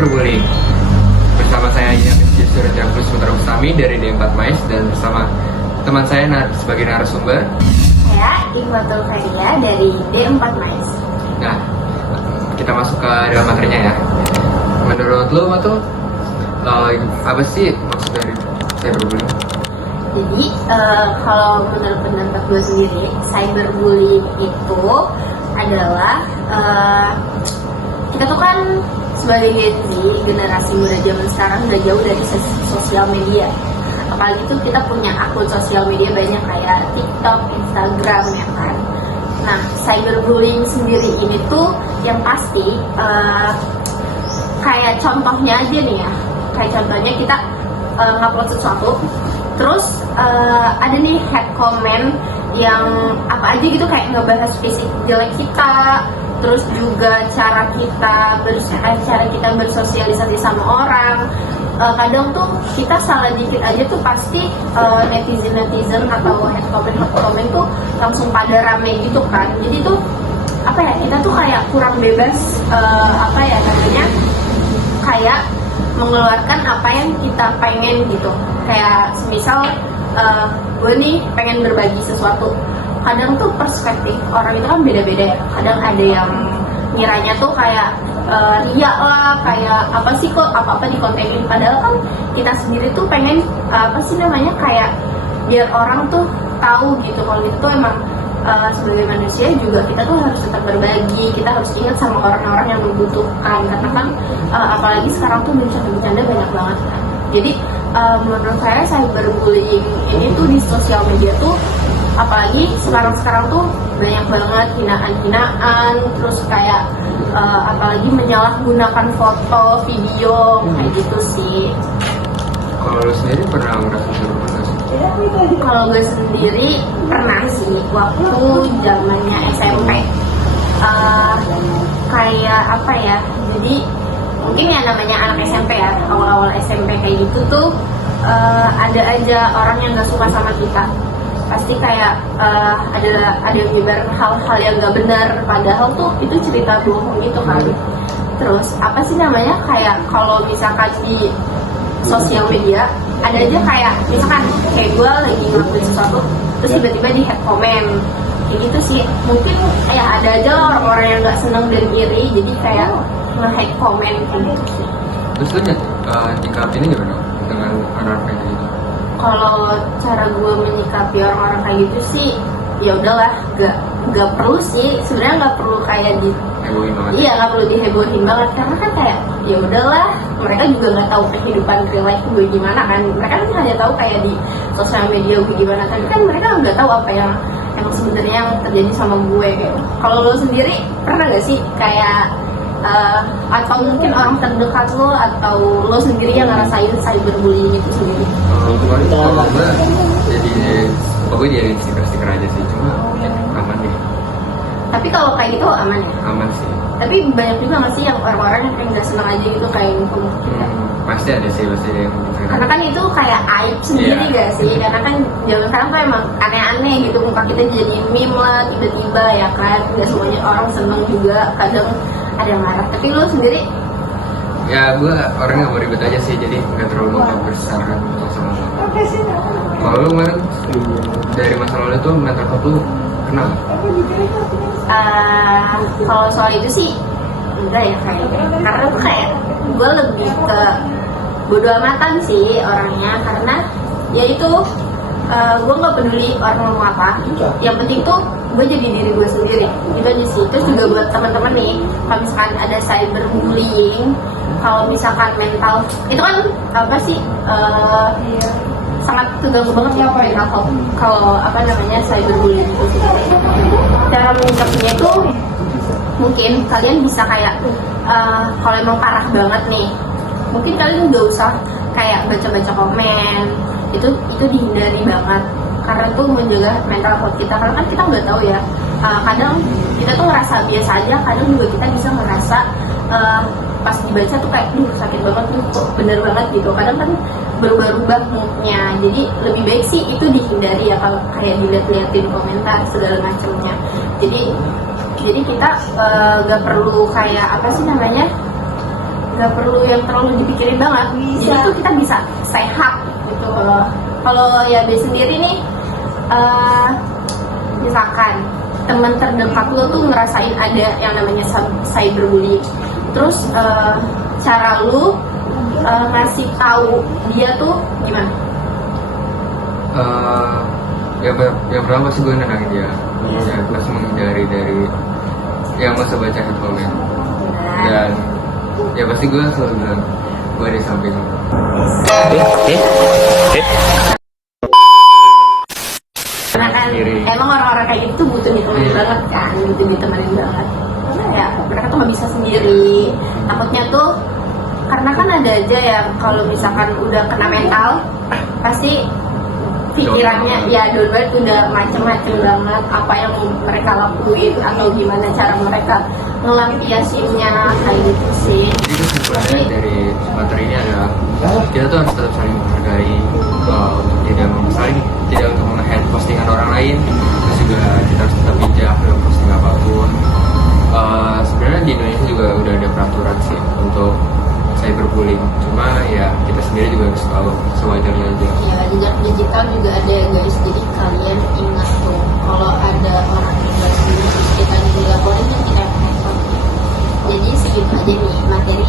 Cyberbullying. Bersama saya Surat Putra Ustami dari D4 Mais dan bersama teman saya sebagai narasumber. Saya Iqbatul Feria dari D4 Mais. Nah, kita masuk ke dalam materinya ya. Menurut lo, Matul, apa sih maksud dari cyberbullying? Jadi, kalau menurut pendapat gue sendiri, cyberbullying itu adalah kita tuh kan sebagai Gen Z, generasi muda zaman sekarang udah jauh dari sosial media. Apalagi tuh kita punya akun sosial media banyak kayak TikTok, Instagram ya kan. Nah, cyberbullying sendiri ini tuh yang pasti kayak contohnya aja nih ya. Kayak contohnya kita ngupload sesuatu, terus ada nih head comment yang apa aja gitu kayak ngebahas fisik jelek kita, terus juga cara kita bersosialisasi sama orang. Kadang tuh kita salah dikit aja tuh pasti netizen atau head comment tuh langsung pada rame gitu kan. Jadi tuh apa ya, kita tuh kayak kurang bebas kayak mengeluarkan apa yang kita pengen gitu. Kayak semisal gue nih pengen berbagi sesuatu, kadang tuh perspektif orang itu kan beda-beda ya. Kadang ada yang ngiranya tuh kayak riak lah, kayak apa sih kok apa-apa dikontenin, padahal kan kita sendiri tuh pengen kayak biar orang tuh tahu gitu kalau itu tuh emang sebagai manusia juga kita tuh harus tetap berbagi, kita harus ingat sama orang-orang yang membutuhkan, karena kan apalagi sekarang tuh bercanda-bercanda banyak banget kan. Jadi menurut saya cyberbullying ini tuh di sosial media tuh apalagi sekarang tuh banyak banget hinaan-hinaan, terus kayak apalagi menyalahgunakan foto, video kayak gitu sih. Kalau lo sendiri pernah ngerasain cyberbullying sih? Kalau gue sendiri pernah sih waktu zamannya SMP. Kayak apa ya? Jadi mungkin ya namanya anak SMP ya, awal-awal SMP kayak gitu tuh ada aja orang yang nggak suka sama kita. Pasti kayak ada yang nyebar hal-hal yang nggak benar, padahal tuh itu cerita bohong gitu kan. Terus apa sih namanya, kayak kalau misalkan di sosial media ada aja kayak misalkan kayak gue lagi ngelakuin sesuatu terus tiba-tiba di head comment kayak gitu sih. Mungkin kayak ada aja lah orang-orang yang nggak seneng dan iri, jadi kayak nge-head comment kayak gitu sih. Terus lo nyikapinnya gimana dengan orang-orang kayak gitu? Kalau cara gue menyikapi orang-orang kayak gitu sih, ya udahlah, nggak perlu sih sebenarnya, nggak perlu kayak di hebohin banget. Iya, nggak perlu dihebohin banget, karena kan kayak ya udahlah, mereka juga nggak tahu kehidupan real life gue gimana kan. Mereka kan hanya tahu kayak di sosial media gue gimana, tapi kan mereka nggak tahu apa yang sebenarnya yang terjadi sama gue gitu. Kalau lo sendiri pernah nggak sih kayak atau mungkin orang terdekat lo atau lo sendiri yang ngerasain cyberbullying itu sendiri? Kalau gue jadi stiker aja sih, cuma aman deh. Tapi kalau kayak gitu aman ya? Aman sih. Tapi banyak juga nggak sih yang orang-orang yang kayak nggak senang aja gitu kayak info kita? Pasti ada yang Karena kan itu kayak aib sendiri gak sih? Karena kan zaman sekarang tuh emang aneh-aneh gitu, muka kita jadi meme lah tiba-tiba ya kan. Nggak semuanya orang seneng juga, kadang ada yang marah. Tapi lo sendiri? Ya gue orangnya gak mau ribet aja sih, jadi gak terlalu besar sama lo. Kalau lo kemarin dari masa lalu itu mental health lo kenal? Kalau soal itu sih enggak ya kayaknya, karena tuh kayak gue lebih ke bodo amatan sih orangnya, karena ya itu gue nggak peduli orang ngomong apa, yang penting tuh gue jadi diri gue sendiri gitu aja sih. Terus juga buat teman-teman nih, kalau misalkan ada cyberbullying, kalau misalkan mental itu kan apa sih sangat terganggu banget ya mental health kalau cyberbullying itu sendiri. Cara menyikapinya itu mungkin kalian bisa kayak kalau emang parah banget nih, mungkin kalian nggak usah kayak baca-baca komen, itu dihindari banget, karena itu menjaga mental health kita. Karena kan kita nggak tahu ya, kadang kita tuh ngerasa biasa aja, kadang juga kita bisa ngerasa pas dibaca tuh kayak sakit banget tuh, kok bener banget gitu. Kadang kan berubah-ubah moodnya, jadi lebih baik sih itu dihindari ya, kalau kayak dilihat-liatin komentar segala macamnya. Jadi kita nggak perlu kayak nggak perlu yang terlalu dipikirin banget. Jadi tuh kita bisa sehat gitu loh. Kalau ya B sendiri nih, misalkan teman terdekat lo tuh ngerasain ada yang namanya cyberbullying, terus cara lu ngasih tahu dia tuh gimana? Yang pertama sih gue nenangin dia, ya plus menghindari dari yang masa baca head comment, dan ya pasti gue selalu bilang gue ada di samping. Karena kan emang orang-orang kayak gitu tuh butuh ditemenin banget kan, butuh ditemenin banget. Karena ya mereka tuh nggak bisa sendiri. Takutnya tuh karena kan ada aja ya kalau misalkan udah kena mental pasti pikirannya ya down banget, udah macem-macem banget apa yang mereka lakuin atau gimana cara mereka ngelampiasinnya kayak gitu sih. Jadi kesimpulannya dari materi ini adalah kita tuh harus tetap saling menghargai, tidak untuk meng-head postingan orang lain, terus juga kita harus tetap bijak dalam posting apapun. Sebenarnya di Indonesia juga udah ada peraturan sih untuk cyberbullying, cuma ya kita sendiri juga harus tahu sewajarnya aja. Ya, jejak digital juga ada guys, jadi kalian ingat tuh kalau ada orang yang nggak setuju kita dilaporin dan kita report. Jadi segitu aja nih materi